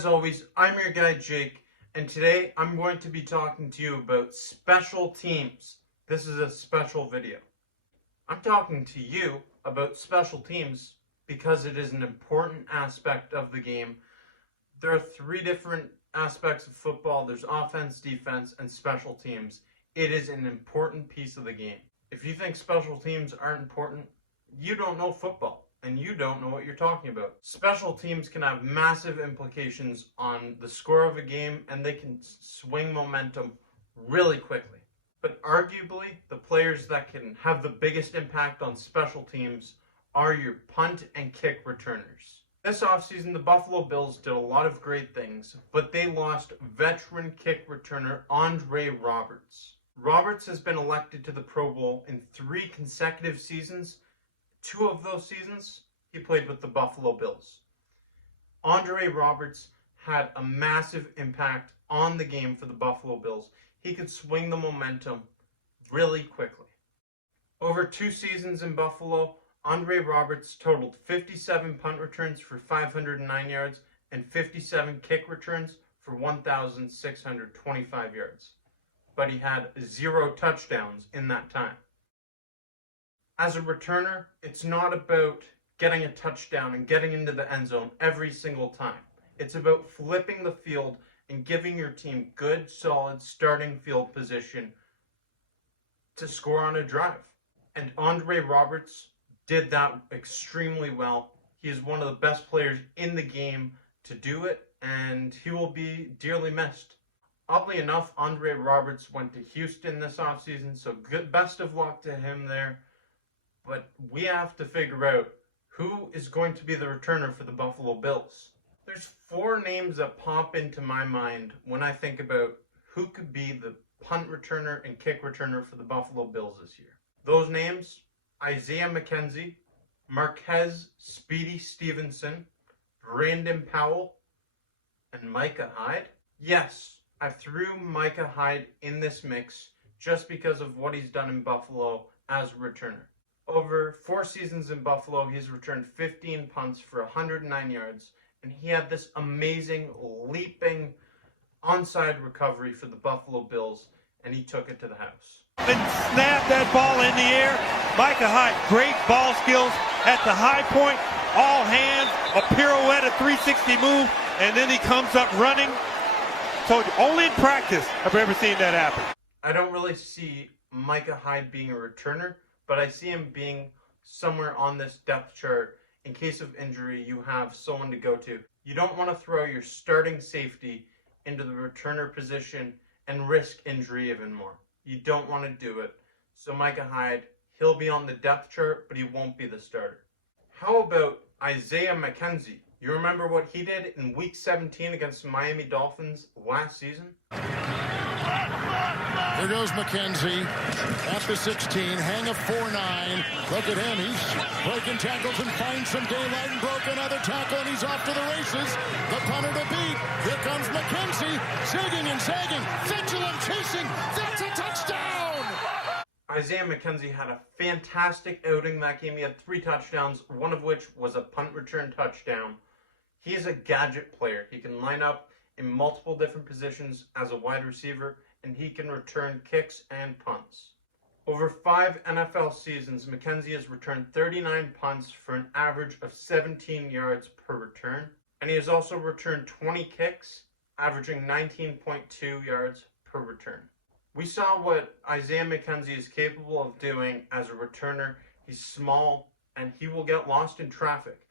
As always, I'm your guy Jake, and today I'm going to be talking to you about special teams. This is a special video. I'm talking to you about special teams because it is an important aspect of the game. There are three different aspects of football. There's offense, defense, and special teams. It is an important piece of the game. If you think special teams aren't important, you don't know football. And you don't know what you're talking about. Special teams can have massive implications on the score of a game, and they can swing momentum really quickly. But arguably, the players that can have the biggest impact on special teams are your punt and kick returners. This offseason, the Buffalo Bills did a lot of great things, but they lost veteran kick returner Andre Roberts. Roberts has been elected to the Pro Bowl in 3 consecutive seasons. 2 of those seasons, he played with the Buffalo Bills. Andre Roberts had a massive impact on the game for the Buffalo Bills. He could swing the momentum really quickly. Over 2 seasons in Buffalo, Andre Roberts totaled 57 punt returns for 509 yards and 57 kick returns for 1,625 yards. But he had 0 touchdowns in that time. As a returner, it's not about getting a touchdown and getting into the end zone every single time. It's about flipping the field and giving your team good, solid starting field position to score on a drive. And Andre Roberts did that extremely well. He is one of the best players in the game to do it, and he will be dearly missed. Oddly enough, Andre Roberts went to Houston this offseason, so best of luck to him there. But we have to figure out who is going to be the returner for the Buffalo Bills. There's 4 names that pop into my mind when I think about who could be the punt returner and kick returner for the Buffalo Bills this year. Those names: Isaiah McKenzie, Marquez Stevenson, Brandon Powell, and Micah Hyde. Yes, I threw Micah Hyde in this mix just because of what he's done in Buffalo as a returner. Over 4 seasons in Buffalo, he's returned 15 punts for 109 yards, and he had this amazing leaping onside recovery for the Buffalo Bills, and he took it to the house. And snap that ball in the air. Micah Hyde, great ball skills at the high point, all hands, a pirouette, a 360 move, and then he comes up running. So only in practice have I ever seen that happen. I don't really see Micah Hyde being a returner, but I see him being somewhere on this depth chart. In case of injury, you have someone to go to. You don't want to throw your starting safety into the returner position and risk injury even more. You don't want to do it. So Micah Hyde, he'll be on the depth chart, but he won't be the starter. How about Isaiah McKenzie? You remember what he did in Week 17 against the Miami Dolphins last season? Here goes McKenzie at the 16, hang of 4-9. Look at him, he's breaking tackles and finds some daylight and broke another tackle, and he's off to the races. The punter to beat. Here comes McKenzie, zigging and zagging, vigilant chasing. That's a touchdown! Isaiah McKenzie had a fantastic outing that game. He had 3 touchdowns, one of which was a punt return touchdown. He is a gadget player. He can line up in multiple different positions as a wide receiver, and he can return kicks and punts. Over 5 NFL seasons, McKenzie has returned 39 punts for an average of 17 yards per return, and he has also returned 20 kicks, averaging 19.2 yards per return. We saw what Isaiah McKenzie is capable of doing as a returner. He's small, and he will get lost in traffic.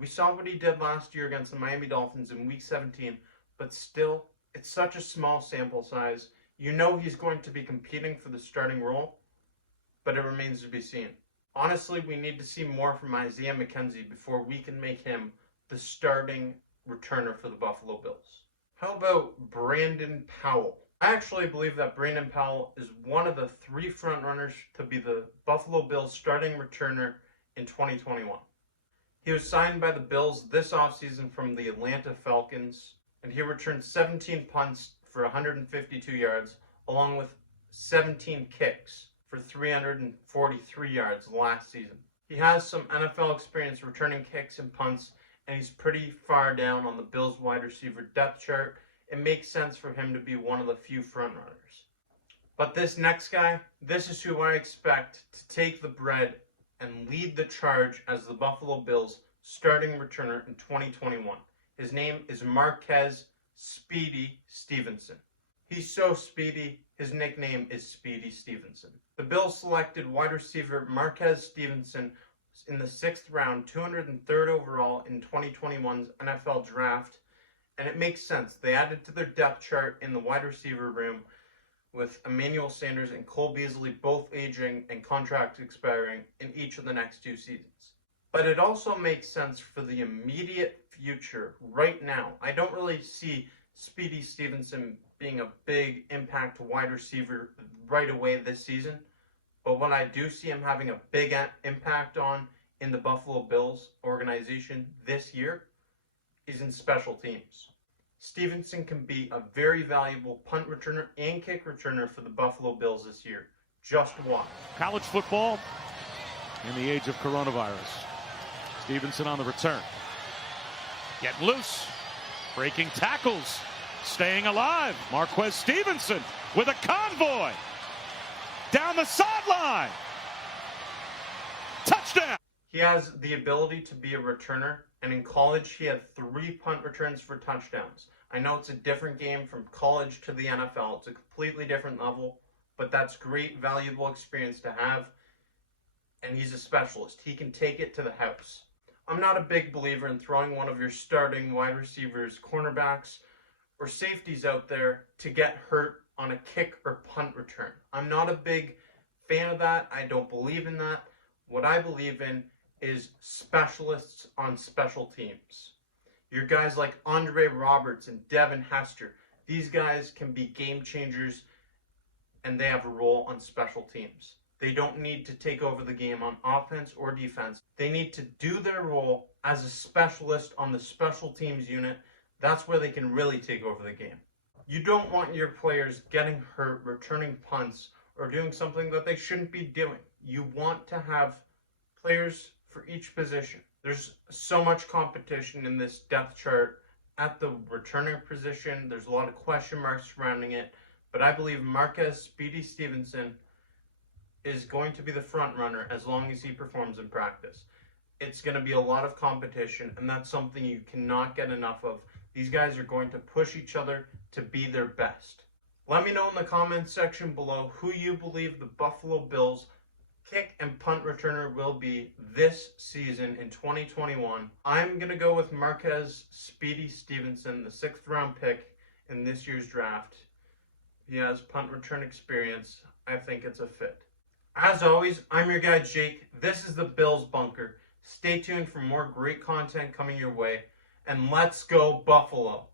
We saw what he did last year against the Miami Dolphins in Week 17, but still, it's such a small sample size. You know he's going to be competing for the starting role, but it remains to be seen. Honestly, we need to see more from Isaiah McKenzie before we can make him the starting returner for the Buffalo Bills. How about Brandon Powell? I actually believe that Brandon Powell is one of the 3 frontrunners to be the Buffalo Bills starting returner in 2021. He was signed by the Bills this offseason from the Atlanta Falcons, and he returned 17 punts for 152 yards, along with 17 kicks for 343 yards last season. He has some NFL experience returning kicks and punts, and he's pretty far down on the Bills wide receiver depth chart. It makes sense for him to be one of the few front runners. But this next guy, this is who I expect to take the bread and lead the charge as the Buffalo Bills starting returner in 2021. His name is Marquez Speedy Stevenson. He's so speedy, his nickname is Speedy Stevenson. The Bills selected wide receiver Marquez Stevenson in the 6th round, 203rd overall in 2021's NFL Draft, and it makes sense. They added to their depth chart in the wide receiver room with Emmanuel Sanders and Cole Beasley both aging and contracts expiring in each of the next 2 seasons. But it also makes sense for the immediate future right now. I don't really see Speedy Stevenson being a big impact wide receiver right away this season, but what I do see him having a big impact on in the Buffalo Bills organization this year is in special teams. Stevenson can be a very valuable punt returner and kick returner for the Buffalo Bills this year. Just watch. College football in the age of coronavirus. Stevenson on the return. Get loose. Breaking tackles. Staying alive. Marquez Stevenson with a convoy. Down the sideline. Touchdown. He has the ability to be a returner, and in college he had 3 punt returns for touchdowns. I know it's a different game from college to the NFL. It's a completely different level, but that's great, valuable experience to have, and he's a specialist. He can take it to the house. I'm not a big believer in throwing one of your starting wide receivers, cornerbacks, or safeties out there to get hurt on a kick or punt return. I'm not a big fan of that. I don't believe in that. What I believe in is specialists on special teams. Your guys like Andre Roberts and Devin Hester, these guys can be game changers, and they have a role on special teams. They don't need to take over the game on offense or defense. They need to do their role as a specialist on the special teams unit. That's where they can really take over the game. You don't want your players getting hurt, returning punts, or doing something that they shouldn't be doing. You want to have players for each position. There's so much competition in this depth chart at the returner position. There's a lot of question marks surrounding it, but I believe Marquez Speedy Stevenson is going to be the front runner as long as he performs in practice. It's going to be a lot of competition, and that's something you cannot get enough of. These guys are going to push each other to be their best. Let me know in the comments section below who you believe the Buffalo Bills kick and punt returner will be this season in 2021. I'm going to go with Marquez Speedy Stevenson, the 6th round pick in this year's draft. He has punt return experience. I think it's a fit. As always, I'm your guy Jake. This is the Bills Bunker. Stay tuned for more great content coming your way. And let's go Buffalo!